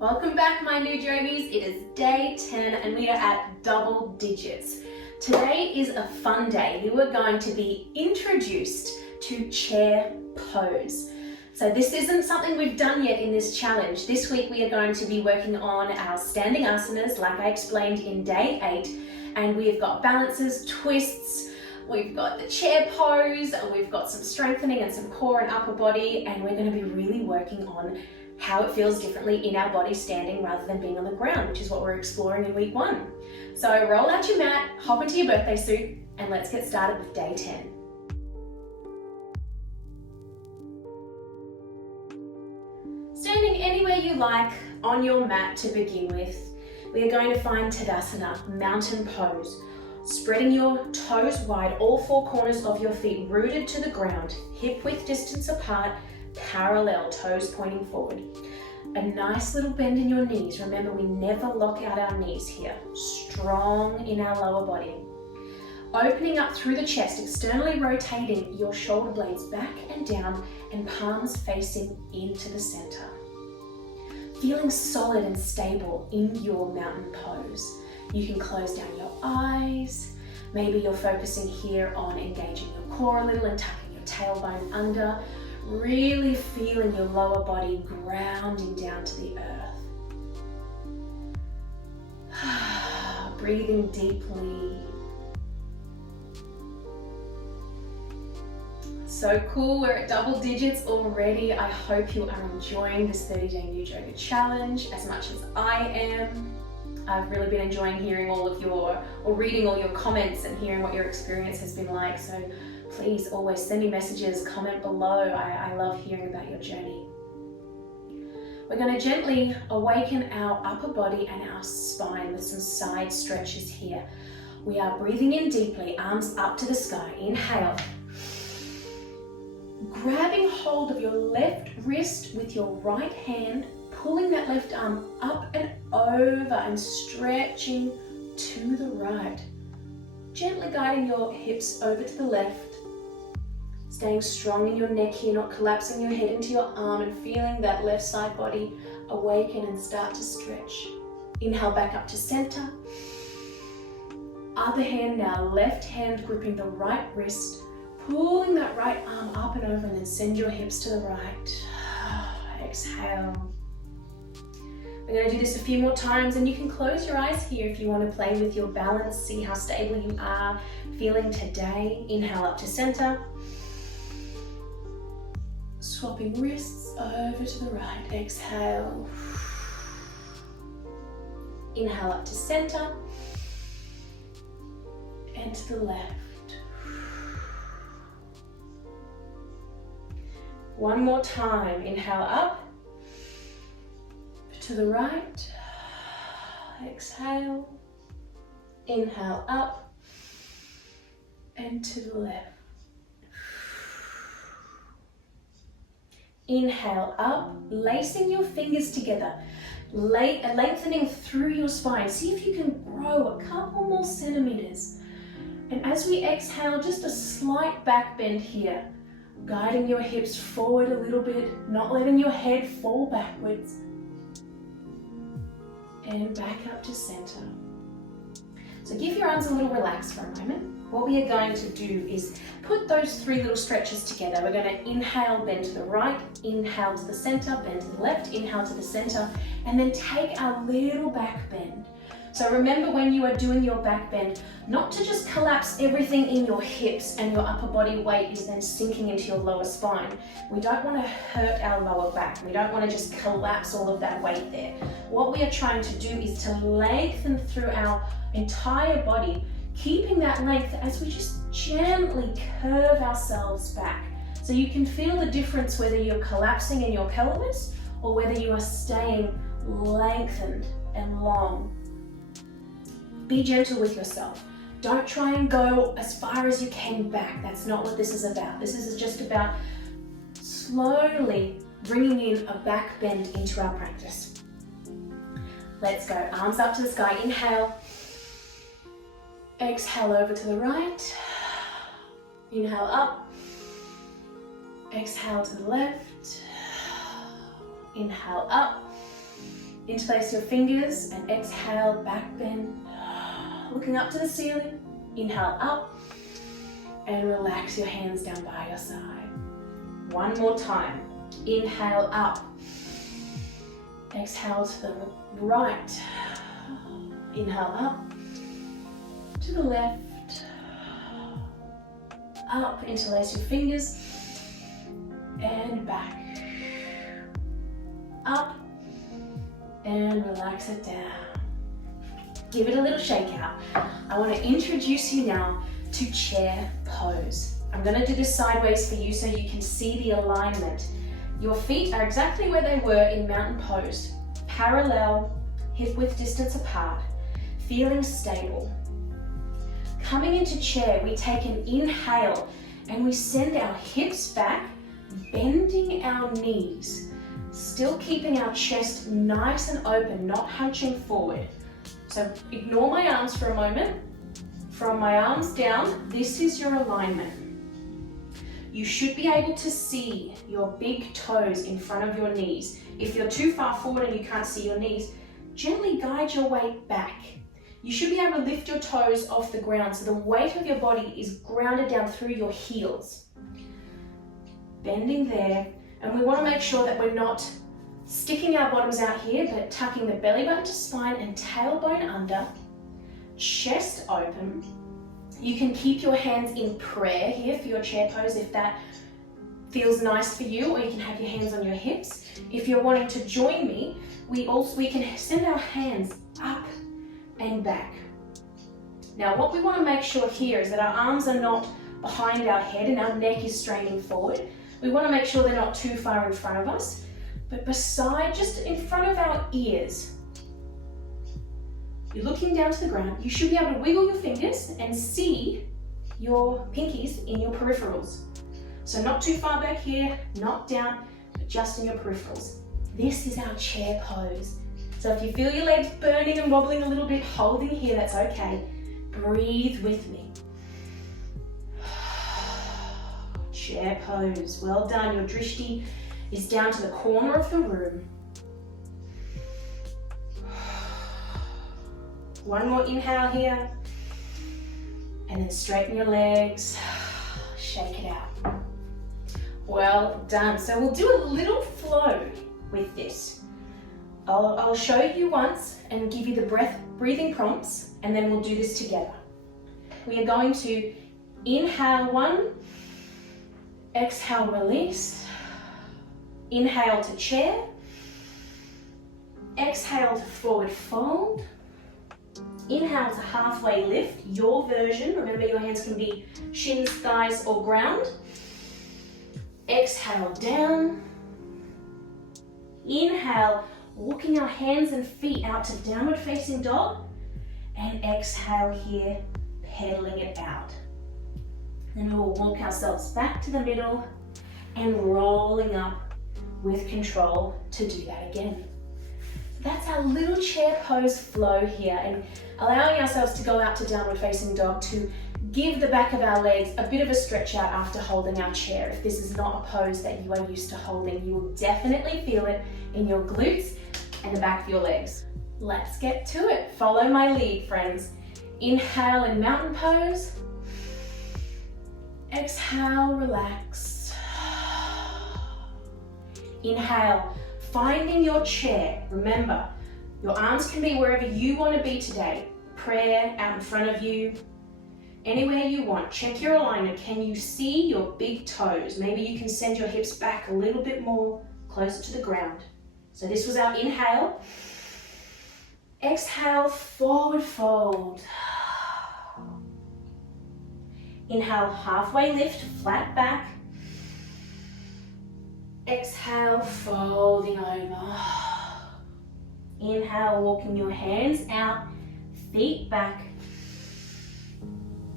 Welcome back, my new yogis. It is day 10 and we are at double digits. Today is a fun day. You are going to be introduced to chair pose. So this isn't something we've done yet in this challenge. This week we are going to be working on our standing asanas like I explained in day 8, and we've got balances, twists, we've got the chair pose, and we've got some strengthening and some core and upper body, and we're going to be really working on how it feels differently in our body standing rather than being on the ground, which is what we're exploring in week 1. So roll out your mat, hop into your birthday suit, and let's get started with day 10. Standing anywhere you like on your mat to begin with, we are going to find Tadasana, mountain pose. Spreading your toes wide, all 4 corners of your feet rooted to the ground, hip width distance apart, parallel, toes pointing forward. A nice little bend in your knees. Remember, we never lock out our knees here. Strong in our lower body. Opening up through the chest, externally rotating your shoulder blades back and down and palms facing into the center. Feeling solid and stable in your mountain pose. You can close down your eyes. Maybe you're focusing here on engaging your core a little and tucking your tailbone under. Really feeling your lower body grounding down to the earth. Breathing deeply. So cool, we're at double digits already. I hope you are enjoying this 30-day new yoga challenge as much as I am. I've really been enjoying hearing all of your, or reading all your comments and hearing what your experience has been like. So please always send me messages, comment below. I love hearing about your journey. We're going to gently awaken our upper body and our spine with some side stretches here. We are breathing in deeply, arms up to the sky. Inhale. Grabbing hold of your left wrist with your right hand, pulling that left arm up and over and stretching to the right. Gently guiding your hips over to the left. Staying strong in your neck here, not collapsing your head into your arm, and feeling that left side body awaken and start to stretch. Inhale back up to center. Other hand now, left hand gripping the right wrist, pulling that right arm up and over, and then send your hips to the right. Exhale. We're going to do this a few more times, and you can close your eyes here if you want to play with your balance, see how stable you are feeling today. Inhale up to center. Swapping wrists over to the right. Exhale. Inhale up to center and to the left. One more time. Inhale up to the right. Exhale. Inhale up and to the left. Inhale up, lacing your fingers together, lengthening through your spine. See if you can grow a couple more centimeters. And as we exhale, just a slight back bend here, guiding your hips forward a little bit, not letting your head fall backwards. And back up to center. So give your arms a little relax for a moment. What we are going to do is put those 3 little stretches together. We're going to inhale, bend to the right, inhale to the center, bend to the left, inhale to the center, and then take our little back bend. So remember, when you are doing your back bend, not to just collapse everything in your hips and your upper body weight is then sinking into your lower spine. We don't want to hurt our lower back. We don't want to just collapse all of that weight there. What we are trying to do is to lengthen through our entire body, keeping that length as we just gently curve ourselves back. So you can feel the difference whether you're collapsing in your pelvis or whether you are staying lengthened and long. Be gentle with yourself. Don't try and go as far as you can back. That's not what this is about. This is just about slowly bringing in a back bend into our practice. Let's go. Arms up to the sky. Inhale. Exhale over to the right. Inhale up. Exhale to the left. Inhale up. Interlace your fingers and exhale, back bend. Looking up to the ceiling. Inhale up and relax your hands down by your side. One more time. Inhale up. Exhale to the right. Inhale up to the left. Up, interlace your fingers and back. Up and relax it down. Give it a little shake out. I want to introduce you now to chair pose. I'm going to do this sideways for you so you can see the alignment. Your feet are exactly where they were in mountain pose. Parallel, hip width distance apart, feeling stable. Coming into chair, we take an inhale and we send our hips back, bending our knees, still keeping our chest nice and open, not hunching forward. So ignore my arms for a moment. From my arms down, this is your alignment. You should be able to see your big toes in front of your knees. If you're too far forward and you can't see your knees, gently guide your weight back. You should be able to lift your toes off the ground so the weight of your body is grounded down through your heels. Bending there, and we want to make sure that we're not sticking our bottoms out here, but tucking the belly button to spine and tailbone under, chest open. You can keep your hands in prayer here for your chair pose if that feels nice for you, or you can have your hands on your hips. If you're wanting to join me, we can send our hands up and back. Now what we want to make sure here is that our arms are not behind our head and our neck is straining forward. We want to make sure they're not too far in front of us, but beside, just in front of our ears. You're looking down to the ground. You should be able to wiggle your fingers and see your pinkies in your peripherals. So not too far back here, not down, but just in your peripherals. This is our chair pose. So if you feel your legs burning and wobbling a little bit, holding here, that's okay. Breathe with me. Chair pose, well done. Your drishti is down to the corner of the room. One more inhale here, and then straighten your legs, shake it out. Well done. So we'll do a little flow with this. I'll show you once and give you the breathing prompts, and then we'll do this together. We are going to inhale 1, exhale, release, inhale to chair, exhale to forward fold, inhale to halfway lift, your version. Remember, your hands can be shins, thighs, or ground. Exhale down. Inhale, walking our hands and feet out to downward facing dog. And exhale here, pedaling it out. Then we'll walk ourselves back to the middle and rolling up with control to do that again. That's our little chair pose flow here, and allowing ourselves to go out to downward facing dog to give the back of our legs a bit of a stretch out after holding our chair. If this is not a pose that you are used to holding, you will definitely feel it in your glutes and the back of your legs. Let's get to it. Follow my lead, friends. Inhale in mountain pose. Exhale, relax. Inhale, finding your chair. Remember, your arms can be wherever you want to be today. Prayer out in front of you, anywhere you want. Check your alignment. Can you see your big toes? Maybe you can send your hips back a little bit more, closer to the ground. So this was our inhale. Exhale, forward fold. Inhale, halfway lift, flat back. Exhale, folding over. Inhale, walking your hands out, feet back.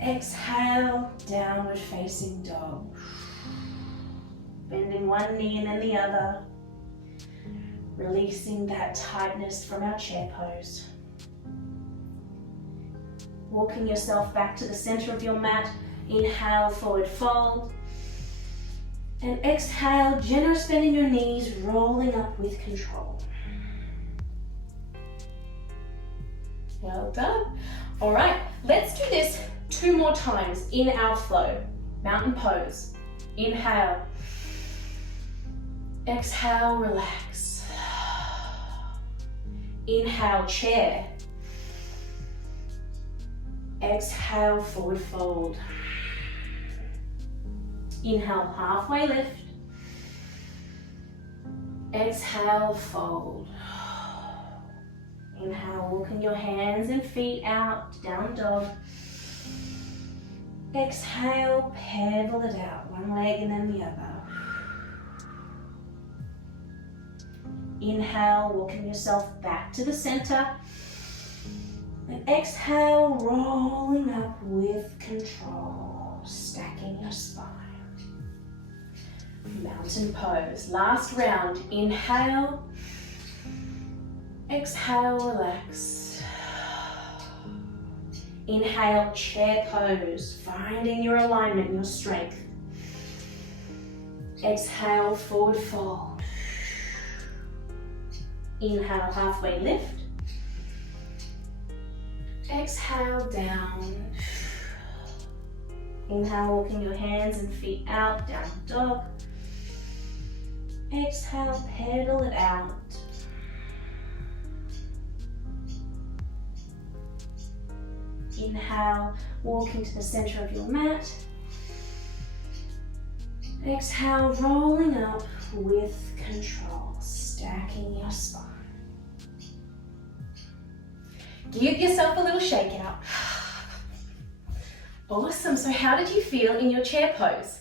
Exhale, downward facing dog. Bending one knee and then the other. Releasing that tightness from our chair pose. Walking yourself back to the center of your mat. Inhale, forward fold. And exhale, generous bend in your knees, rolling up with control. Well done. All right, let's do this 2 more times in our flow. Mountain pose. Inhale. Exhale, relax. Inhale, chair. Exhale, forward fold. Inhale, halfway lift. Exhale, fold. Inhale, walking your hands and feet out, down dog. Exhale, pedal it out, one leg and then the other. Inhale, walking yourself back to the center. And exhale, rolling up with control, stacking your spine. Mountain pose. Last round. Inhale. Exhale, relax. Inhale, chair pose, finding your alignment, your strength. Exhale, forward fold. Inhale, halfway lift. Exhale, down. Inhale, walking your hands and feet out, down dog. Exhale, pedal it out. Inhale, walking to the center of your mat. Exhale, rolling up with control, stacking your spine. Give yourself a little shake out. Awesome, so how did you feel in your chair pose?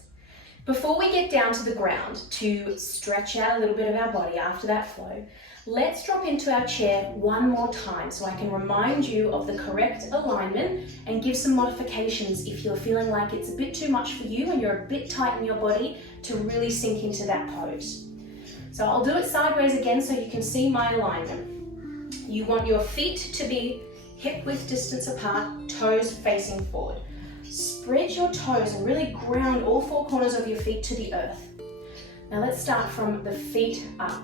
Before we get down to the ground to stretch out a little bit of our body after that flow, let's drop into our chair one more time so I can remind you of the correct alignment and give some modifications if you're feeling like it's a bit too much for you and you're a bit tight in your body to really sink into that pose. So I'll do it sideways again so you can see my alignment. You want your feet to be hip width distance apart, toes facing forward. Spread your toes and really ground all 4 corners of your feet to the earth. Now let's start from the feet up.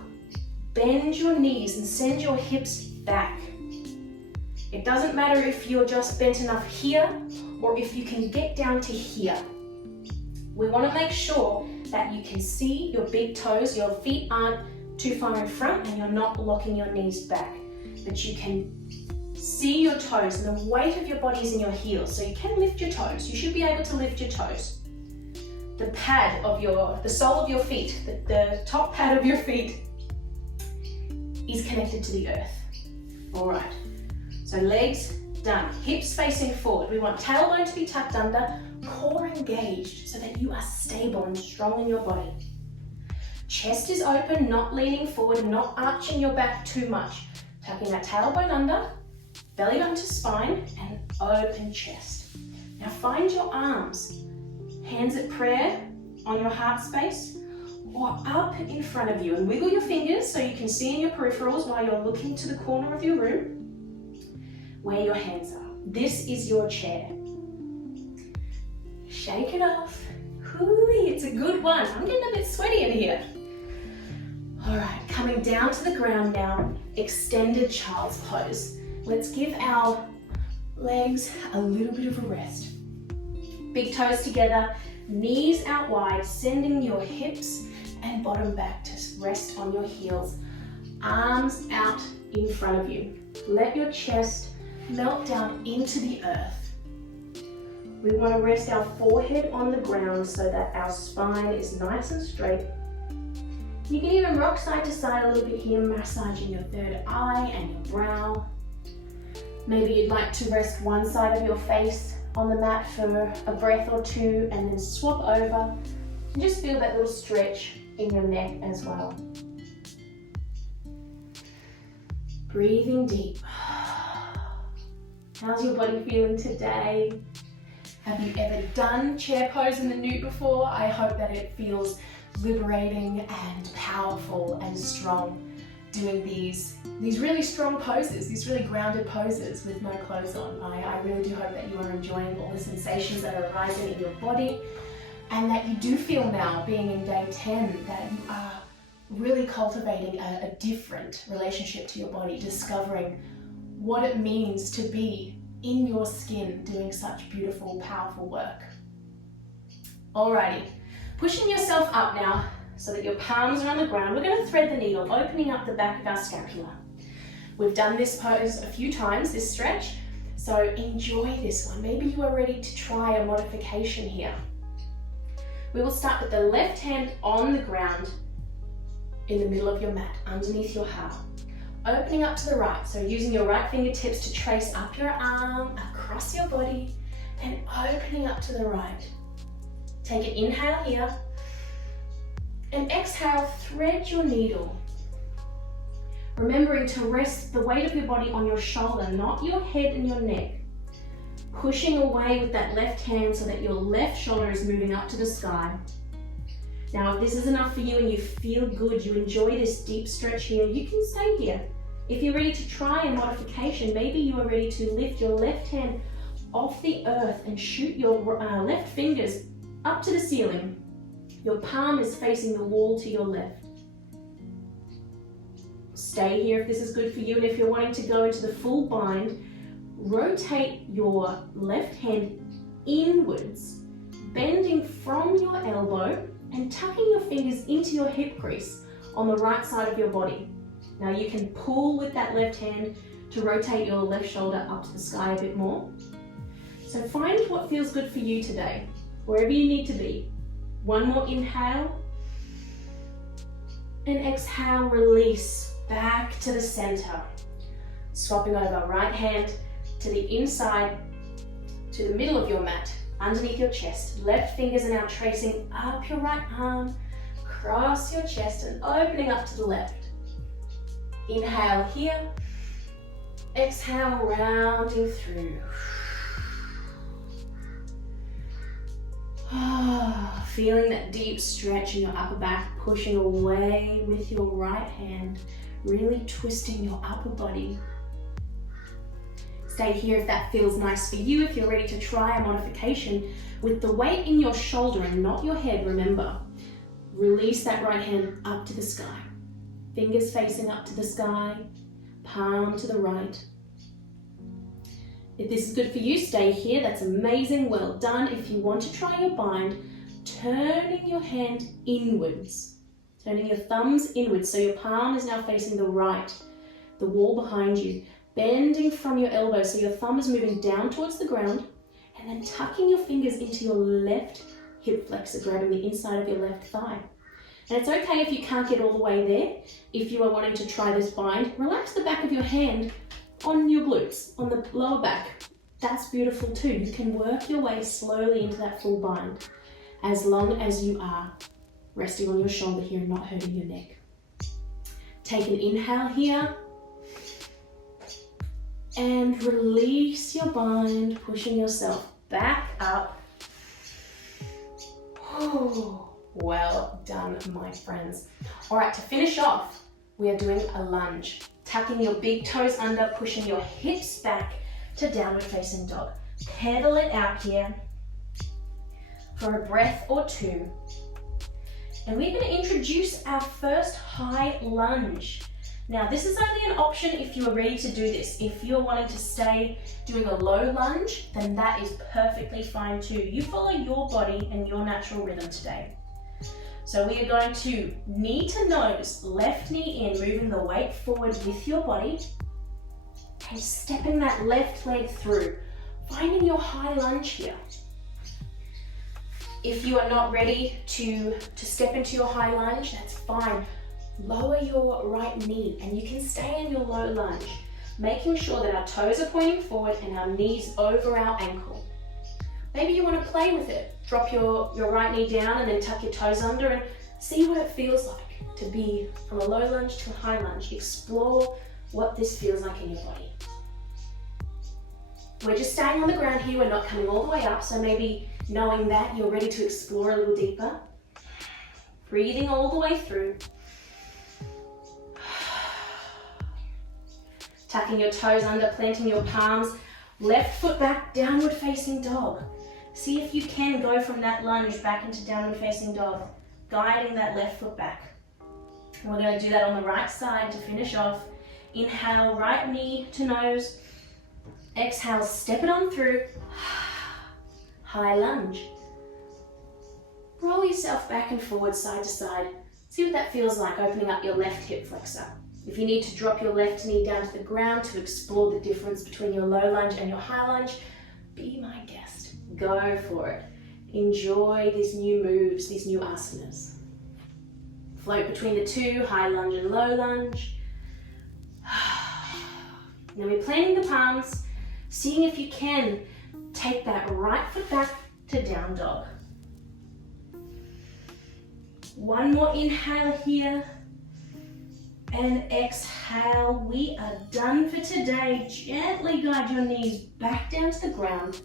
Bend your knees and send your hips back. It doesn't matter if you're just bent enough here or if you can get down to here. We want to make sure that you can see your big toes, your feet aren't too far in front and you're not locking your knees back. But you can see your toes and the weight of your body is in your heels, so you can lift your toes. You should be able to lift your toes. The pad of the sole of your feet, the top pad of your feet is connected to the earth. All right, so legs done, hips facing forward. We want tailbone to be tucked under, core engaged so that you are stable and strong in your body. Chest is open, not leaning forward, not arching your back too much. Tucking that tailbone under, belly button to spine, and open chest. Now find your arms, hands at prayer on your heart space, or up in front of you, and wiggle your fingers so you can see in your peripherals while you're looking to the corner of your room where your hands are. This is your chair. Shake it off. Hooey, it's a good one. I'm getting a bit sweaty in here. All right, coming down to the ground now, extended child's pose. Let's give our legs a little bit of a rest. Big toes together, knees out wide, sending your hips and bottom back to rest on your heels. Arms out in front of you. Let your chest melt down into the earth. We want to rest our forehead on the ground so that our spine is nice and straight. You can even rock side to side a little bit here, massaging your third eye and your brow. Maybe you'd like to rest one side of your face on the mat for a breath or two and then swap over and just feel that little stretch in your neck as well. Breathing deep. How's your body feeling today? Have you ever done chair pose in the nude before? I hope that it feels liberating and powerful and strong doing these really strong poses, these really grounded poses with no clothes on. I really do hope that you are enjoying all the sensations that are arising in your body and that you do feel now, being in day 10, that you are really cultivating a different relationship to your body, discovering what it means to be in your skin doing such beautiful, powerful work. Alrighty, pushing yourself up now so that your palms are on the ground. We're going to thread the needle, opening up the back of our scapula. We've done this pose a few times, this stretch, so enjoy this one. Maybe you are ready to try a modification here. We will start with the left hand on the ground in the middle of your mat, underneath your hahah. Opening up to the right, so using your right fingertips to trace up your arm, across your body, and opening up to the right. Take an inhale here, and exhale, thread your needle. Remembering to rest the weight of your body on your shoulder, not your head and your neck. Pushing away with that left hand so that your left shoulder is moving up to the sky. Now, if this is enough for you and you feel good, you enjoy this deep stretch here, you can stay here. If you're ready to try a modification, maybe you are ready to lift your left hand off the earth and shoot your left fingers up to the ceiling. Your palm is facing the wall to your left. Stay here if this is good for you, and if you're wanting to go into the full bind, rotate your left hand inwards, bending from your elbow and tucking your fingers into your hip crease on the right side of your body. Now you can pull with that left hand to rotate your left shoulder up to the sky a bit more. So find what feels good for you today, wherever you need to be. One more inhale, and exhale, release back to the center. Swapping over, right hand to the inside, to the middle of your mat, underneath your chest. Left fingers are now tracing up your right arm, across your chest, and opening up to the left. Inhale here, exhale, rounding through. Feeling that deep stretch in your upper back, pushing away with your right hand, really twisting your upper body. Stay here if that feels nice for you. If you're ready to try a modification with the weight in your shoulder and not your head, remember, release that right hand up to the sky. Fingers facing up to the sky, palm to the right. If this is good for you, stay here. That's amazing, well done. If you want to try your bind, turning your hand inwards, turning your thumbs inwards, so your palm is now facing the right, the wall behind you, bending from your elbow, so your thumb is moving down towards the ground, and then tucking your fingers into your left hip flexor, grabbing the inside of your left thigh. And it's okay if you can't get all the way there. If you are wanting to try this bind, relax the back of your hand on your glutes, on the lower back. That's beautiful too. You can work your way slowly into that full bind, as long as you are resting on your shoulder here and not hurting your neck. Take an inhale here, and release your bind, pushing yourself back up. Oh, well done, my friends. All right, to finish off, we are doing a lunge. Tucking your big toes under, pushing your hips back to downward facing dog. Pedal it out here for a breath or two. And we're going to introduce our first high lunge. Now, this is only an option if you are ready to do this. If you're wanting to stay doing a low lunge, then that is perfectly fine too. You follow your body and your natural rhythm today. So we are going to knee to nose, left knee in, moving the weight forward with your body, and stepping that left leg through, finding your high lunge here. If you are not ready to step into your high lunge, that's fine. Lower your right knee and you can stay in your low lunge, making sure that our toes are pointing forward and our knees over our ankle. Maybe you want to play with it. Drop your right knee down and then tuck your toes under and see what it feels like to be from a low lunge to a high lunge. Explore what this feels like in your body. We're just staying on the ground here. We're not coming all the way up, so maybe knowing that you're ready to explore a little deeper. Breathing all the way through. Tucking your toes under, planting your palms, left foot back, downward facing dog. See if you can go from that lunge back into downward facing dog, guiding that left foot back. And we're going to do that on the right side to finish off. Inhale, right knee to nose. Exhale, step it on through. High lunge. Roll yourself back and forward, side to side. See what that feels like, opening up your left hip flexor. If you need to drop your left knee down to the ground to explore the difference between your low lunge and your high lunge, be my guest. Go for it. Enjoy these new moves, these new asanas. Float between the two, high lunge and low lunge. Now we're planting the palms, seeing if you can take that right foot back to down dog. One more inhale here. And exhale. We are done for today. Gently guide your knees back down to the ground.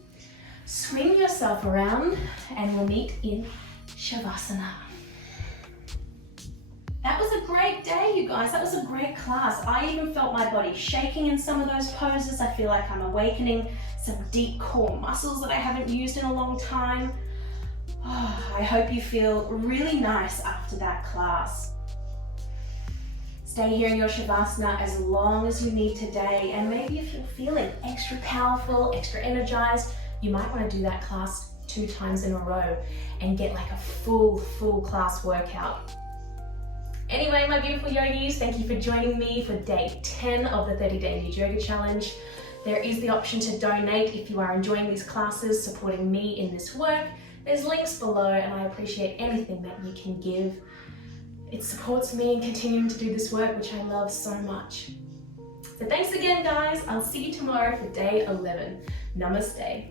Swing yourself around and we'll meet in shavasana. That was a great day, you guys. That was a great class. I even felt my body shaking in some of those poses. I feel like I'm awakening some deep core muscles that I haven't used in a long time. Oh, I hope you feel really nice after that class. Stay here in your shavasana as long as you need today, and maybe if you're feeling extra powerful, extra energized, you might want to do that class 2 times in a row and get like a full class workout. Anyway, my beautiful yogis, thank you for joining me for day 10 of the 30-day Nude Yoga Challenge. There is the option to donate if you are enjoying these classes, supporting me in this work. There's links below, and I appreciate anything that you can give. It supports me in continuing to do this work, which I love so much. So thanks again, guys. I'll see you tomorrow for day 11. Namaste.